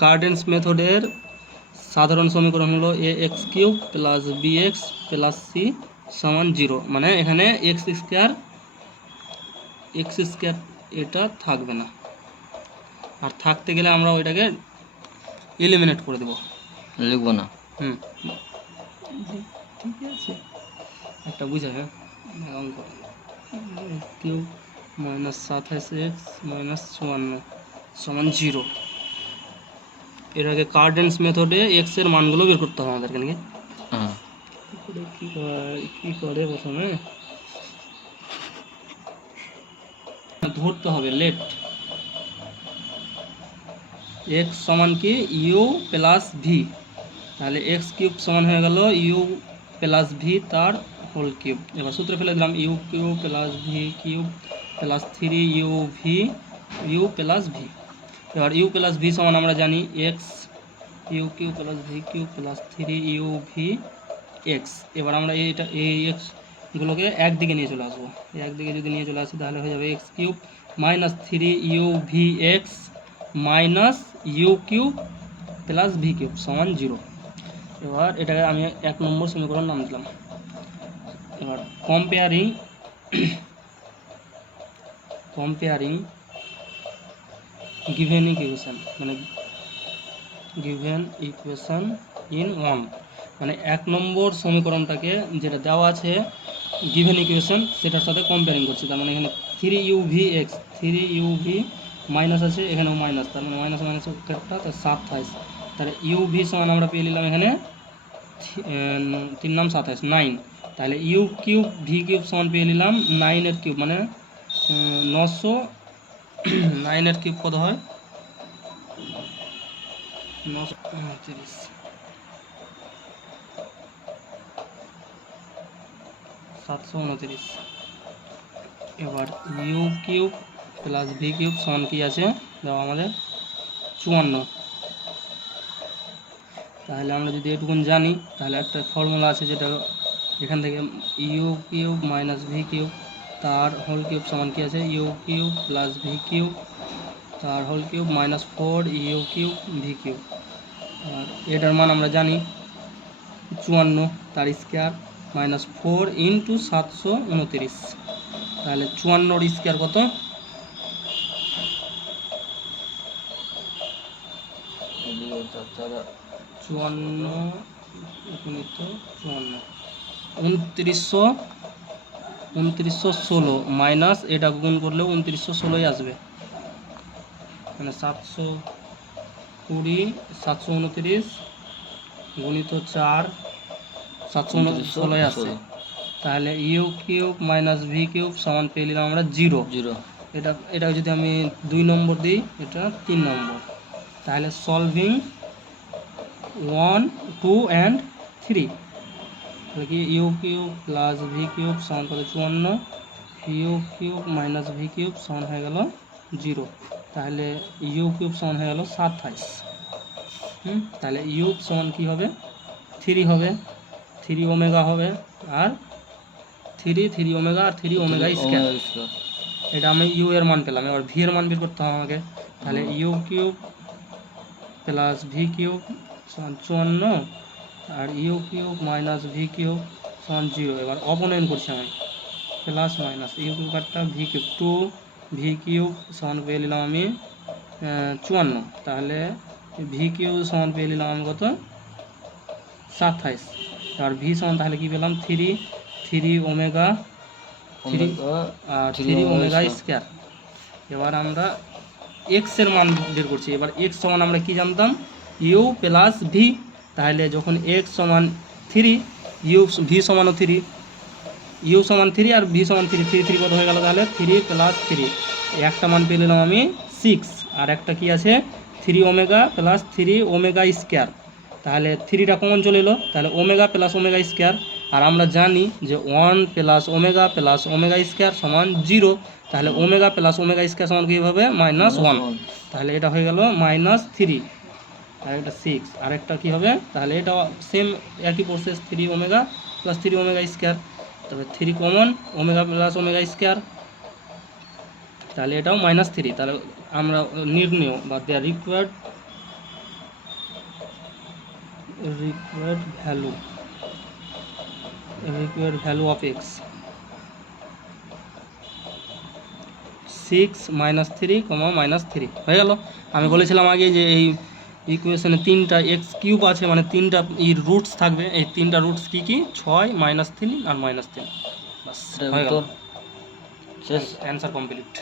কার্ডেন্স মেথডের সাধারণ সমীকরণ হলো A X cube plus B X plus C সমান 0, মানে এখানে এক্স স্কোয়ার এটা থাকবে না, আর থাকতে গেলে আমরা ওইটাকে এলিমিনেট করে দেবো, লিখবো না। ঠিক আছে, একটা বুঝা, হ্যাঁ, অঙ্ক কিউব মাইনাস 27x মাইনাস 54 সমান 0। এর আগে কার্ডেন্স মেথডে এক্স এর মানগুলো বের করতে হবে আমাদেরকে নাকি। হ্যাঁ, কি করে প্রথমে ধরতে হবে লেফট এক্স সমান কি ইউ প্লাস ভি, তাহলে এক্স কিউব সমান হয়ে গেল ইউ প্লাস ভি তার হোল কিউব। এবার সূত্রে ফেলে দিলাম u cube plus V cube plus 3 u plus v. এবার ইউ প্লাস ভি সমান আমরা জানি x u cube plus V cube plus 3 u v x. এবার আমরা এই এক্সগুলোকে একদিকে নিয়ে চলে আসবো, একদিকে যদি নিয়ে চলে আসি তাহলে হয়ে যাবে x cube minus 3 u v x minus u cube plus V cube সমান 0। এবার এটাকে আমি 1 নম্বর সমীকরণ নাম দিলাম। এবার কম্পেয়ারিং গিভেন ইকুয়েশন, মানে গিভেন ইকুয়েশন ইন 1, মানে 1 নম্বর সমীকরণটাকে যেটা দেওয়া আছে গিভেন ইকুয়েশন সেটার সাথে কম্পেয়ারিং করছি। তার মানে এখানে 3 u v x 3 u V minus আছে, এখানেও মাইনাস, তার মানে মাইনাস মাইনাস একটা, তার 27। তাহলে ইউ ভি সমান আমরা পেয়ে নিলাম এখানে 3 নাম 27 9। তাহলে ইউ কিউব ভি কিউব সমান পেয়ে নিলাম 9 এর কিউব, মানে 900। 9 এর কিউব কত হয় 929 729। এবার u cube plus V cube সমান কি আছে দেওয়া আমাদের 54। তাহলে আমরা যদি এটুকুন জানি তাহলে একটা ফর্মুলা আছে যেটা এখান থেকে U cube minus V cube তার হোল কিউব সমান কি আছে U cube plus V cube তার whole cube minus 4 U cube V cube. আর এটার মান আমরা জানি 54 তার স্কোয়ার মাইনাস 4 ইন্টু 729। তাহলে 54 স্কোয়ার কত 2916 মাইনাস এটা গুণ করলেও 2916 আসবে, মানে 720 729 গুণিত 4 716 আসছে। তাহলে u cube minus V cube সমান পেয়ে নিলাম আমরা 0। এটা যদি আমি 2 নম্বর দিই এটা 3 নম্বর। তাহলে সলভিং 1 2 and 3, তাহলে কি u cube plus V cube সমান কত 54, u cube minus V cube সমান হয়ে গেল 0। তাহলে ইউ কিউব সমান হয়ে গেল 27। তাহলে ইউ সমান কী হবে 3 হবে, 3 ওমেগা হবে, আর 3 ওমেগা আর 3 ওমেগা স্কয়ার। এটা আমি ইউ এর মান পেলাম। এবার ভি এর মান বের করতে হবে আমাকে। তাহলে u cube plus V cube সমান 54 আর u cube minus V cube সমান 0। এবার অপনয়ন করছি আমি, প্লাস মাইনাস ইউ কিউব কাটটা ভি কিউব 2 ভি কিউব সমান পেয়ে নিলাম আমি 54। তাহলে ভি কিউব সমান পেয়ে নিলাম আমি কত 27। আর ভি সমান তাহলে কি পেলাম 3 ওমেগা 3 ওমেগা স্কয়ার। এবার আমরা এক্স এর মান বের করছি। এবার এক্স সমান আমরা কি জানতাম ইউ প্লাস ভি। তাহলে যখন এক্স সমান 3 ইউ ভি সমানও 3, ইউ সমান 3 আর ভি সমান 3, 3 কত হয়ে গেল তাহলে 3 প্লাস 3, একটা মান পেয়ে নিলাম আমি 6। আর একটা কি আছে 3 ওমেগা প্লাস 3 ওমেগা স্কয়ার। তাহলে 3টা কমন চলে এলো, তাহলে ওমেগা প্লাস ওমেগা স্কয়ার। আর আমরা জানি যে 1 প্লাস ওমেগা স্কয়ার সমান 0। তাহলে ওমেগা প্লাস ওমেগা স্কয়ার সমান কী হবে -1। তাহলে এটা হয়ে গেল -3 আর এটা 6। আর একটা কী হবে তাহলে এটা সেম একই process 3 omega plus 3 omega square. তবে 3 common omega plus omega square, তাহলে এটাও -3। তাহলে আমরা নির্ণয় বা দেয়ার required required value of x 6 -3, -3 হয়ে গেল। আমি বলেছিলাম আগে যে এই ইকুয়েশনে 3টা এক্স কিউব আছে, মানে 3টা রুটস থাকবে। এই 3টা রুটস কি কি? 6 -3 আর -3। বাস হয়ে গেল, শেষ, অ্যান্সার কমপ্লিট।